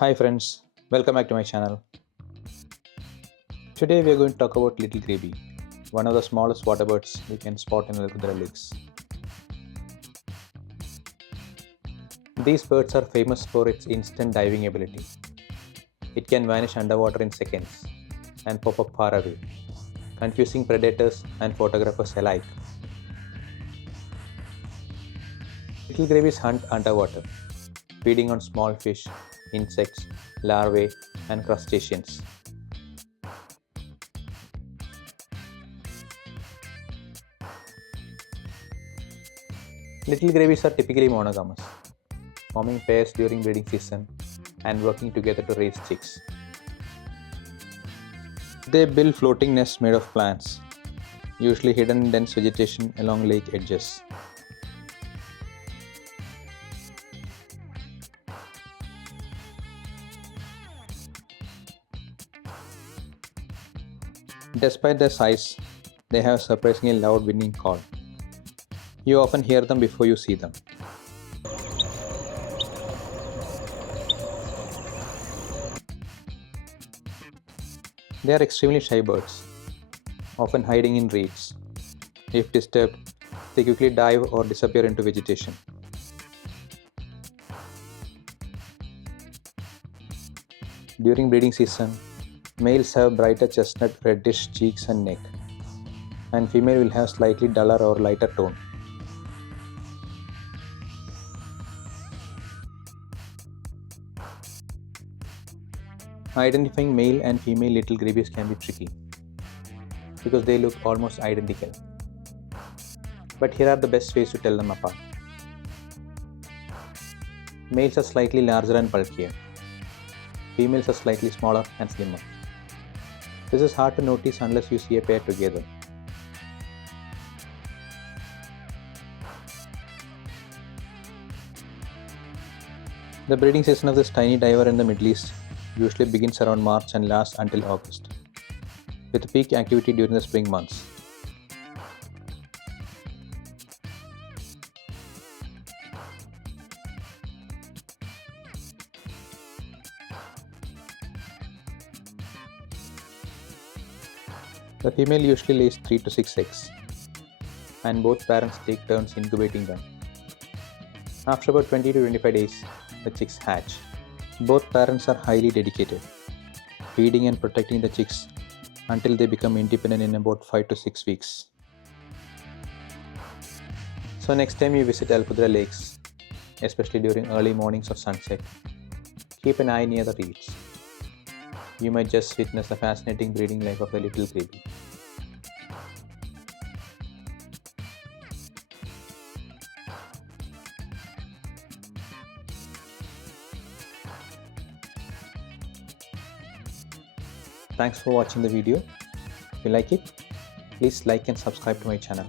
Hi friends, welcome back to my channel. Today we are going to talk about Little Grebe, one of the smallest water birds we can spot in Qudra Lakes. These birds are famous for its instant diving ability. It can vanish underwater in seconds and pop up far away, confusing predators and photographers alike. Little Grebes hunt underwater, feeding on small fish, insects, larvae, and crustaceans. Little Grebes are typically monogamous, forming pairs during breeding season and working together to raise chicks. They build floating nests made of plants, usually hidden in dense vegetation along lake edges. Despite their size, they have a surprisingly loud winning call. You often hear them before you see them. They are extremely shy birds, often hiding in reeds. If disturbed, they quickly dive or disappear into vegetation. During breeding season, males have brighter chestnut reddish cheeks and neck, and female will have slightly duller or lighter tone. Identifying male and female little grebes can be tricky because they look almost identical. But here are the best ways to tell them apart. Males are slightly larger and bulkier. Females are slightly smaller and slimmer. This is hard to notice unless you see a pair together. The breeding season of this tiny diver in the Middle East usually begins around March and lasts until August, with peak activity during the spring months. The female usually lays 3 to 6 eggs, and both parents take turns incubating them. After about 20 to 25 days, the chicks hatch. Both parents are highly dedicated, feeding and protecting the chicks until they become independent in about 5 to 6 weeks. So next time you visit Qudra Lakes, especially during early mornings or sunset, keep an eye near the reeds. You might just witness the fascinating breeding life of a little grebe. Thanks for watching the video. If you like it, please like and subscribe to my channel.